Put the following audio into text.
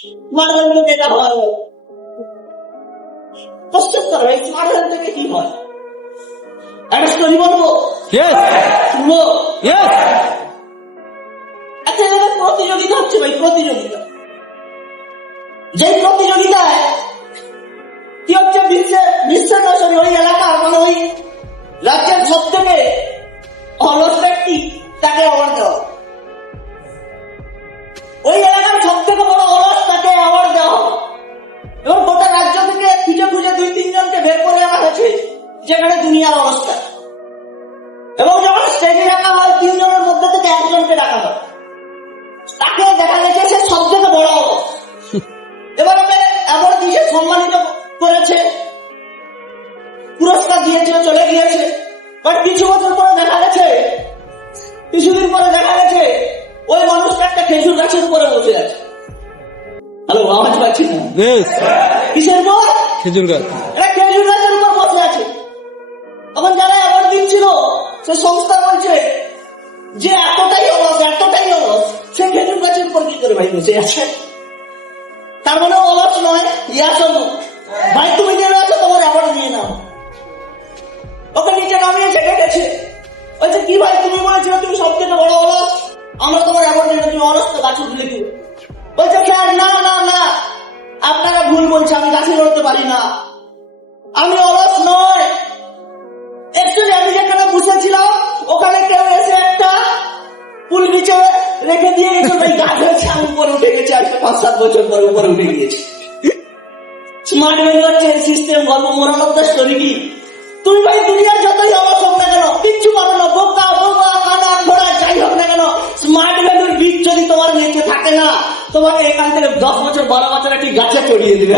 Smart health থেকে এটা হয়, কষ্ট করো। এই স্মার্ট হেলথ থেকে কি হয়? একটা স্টোরি বলবো, শুনবো? আচ্ছা, এখানে প্রতিযোগিতা হচ্ছে ভাই, প্রতিযোগিতা। যে প্রতিযোগিতায় কি হচ্ছে, বিশ্বের নয়, ওই এলাকার মানে ওই রাজ্যের সব থেকে অলস ব্যক্তি তাকে অ্যাওয়ার্ড দেওয়া, ওই এলাকার সব থেকে বড় অলস তাকে অ্যাওয়ার্ড দেওয়া। এবং গোটা রাজ্য থেকে খুঁজে খুঁজে 2-3 জনকে বের করে আনা হয়েছে যেখানে দুনিয়ার অবস্থা। এবং যখন স্টেজে রাখা হয় 3 জনের মধ্যে থেকে একজনকে ডাকা হয়, তাকে দেখা গেছে সে সব থেকে বড় অলস। এবার অ্যাওয়ার্ড দিয়ে সম্মানিত করেছে, পুরস্কার দিয়েছে, চলে গিয়েছে। বাট কিছু বছর পরে দেখা গেছে, কিছুদিন পরে দেখা গেছে ওই মানুষটা একটা খেজুর গাছের উপরে বসে আছে। হ্যালো, আওয়াজ পাচ্ছি না? কিসের উপর? খেজুর গাছ। একটা খেজুর গাছের উপর বসে আছে। তখন যারা অ্যাওয়ার্ড দিচ্ছিল সে সংস্থা বলছে যে এতটাই অলস সে খেজুর গাছের উপর কি করে ভাই বসে আছে? তার মানে অলস নয়, চলো ভাই, তুমি জেনে আছো, তোমার অ্যাওয়ার্ড নিয়ে নাও। ওকে নিচে নামিয়ে চেকে গেছে। বলছে কি ভাই, তুমি বলেছিল তুমি সব থেকে বড় অলস, আমরা তোমার অ্যাওয়ার্ড নিয়ে, তুমি অলস তো গাছ উঠলে কি? বলছে স্যার না না না, আপনারা ভুল বলছে, আমি গাছে লড়তে পারি না, আমি অলস নয়। একচুয়ালি আমি যেখানে বসেছিলাম ওখানে কেউ এসে একটা পুল বিচে রেখে দিয়ে গেছে, ভাই গাছ হচ্ছে, আমি উপরে উঠে গেছি। আজকে 5-7 বছর পরে উপরে উঠে গিয়েছি। স্মার্ট ভ্যালু চেঞ্জ সিস্টেম গল্প মোরাল স্টোরি কি? তুমি ভাই দুনিয়ার যতই অলস হোক না কেন, কিচ্ছু পারো না, বোকা বোকা কানা ঘোড়া যাই হোক না কেন, স্মার্ট ভ্যালুর বীজ যদি তোমার নিচে থাকে না, তোমাকে এখান থেকে 10 বছর 12 বছর একটি গাছে চড়িয়ে দিবে।